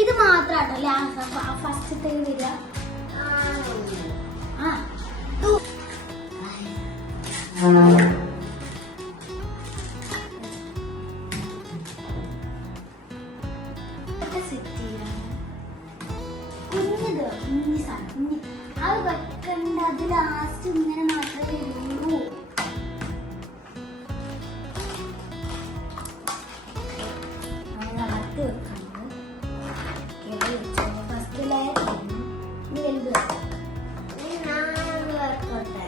ഇത് മാത്രാട്ടല്ലേ ഫസ്റ്റ് വരിക. കുഞ്ഞത് കുഞ്ഞി സാധനം അത് വെക്കണ്ട. അത് ലാസ്റ്റ് ഇങ്ങനെ മാത്രമേ ഉള്ളൂ. വളർത്തി വെക്കണം. ഫസ്റ്റ് ലെയർ വലുത് വെക്കട്ടെ.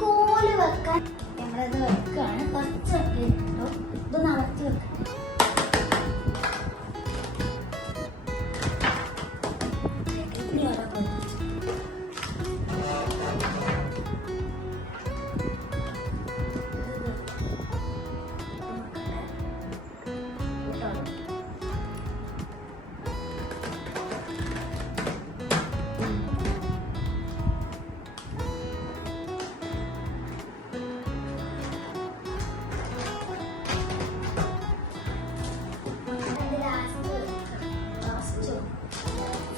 കോല് വെക്കാൻ ഞങ്ങളത് വെക്കാണ്. കുറച്ച് വെക്കിട്ടോ. ഇത് നടത്തി വെക്കണം.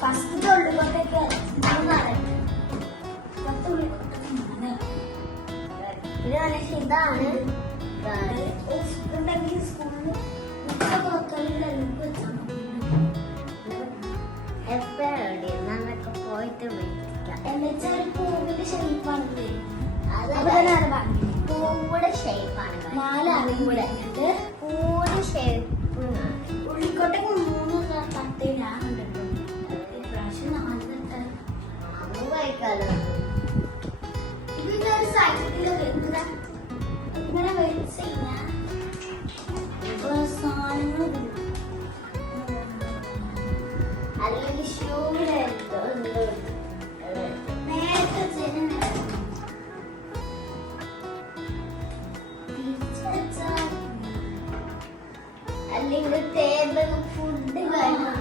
ഫസ്റ്റ് ഉള്ളിലോട്ടൊക്കെ ഇതാണ് സ്കൂളിൽ പോയിട്ട് എന്നുവെച്ചാൽ പൂവിന്റെ ഷേപ്പാണ് പൂവിടെ ഷേപ്പാണ്. പൂവിടെ ഷേപ്പ് ഉള്ളിക്കോട്ടൊക്കെ 3 10 ഞാൻ കണ്ടിട്ടുണ്ട്. ഇതിന്റെ ഒരു സൈഡില് ഇങ്ങനെ വെച്ച് കഴിഞ്ഞാൽ സാധനങ്ങൾ അല്ലെങ്കിൽ ഷൂവിലെ നേരത്തെ അല്ലെങ്കിൽ ടേബിൾ ഫുഡ് കഴിക്കാം.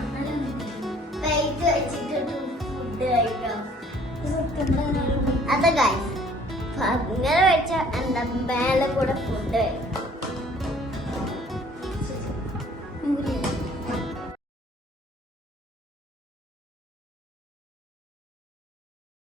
പ്ലേറ്റ് വെച്ചിട്ട് ഫുഡ് കഴിക്കാം. അത് ഗൈസ് ഇങ്ങനെ വെച്ച എന്താ മേലെ കൂടെ ഫുഡ് കഴിക്കാം.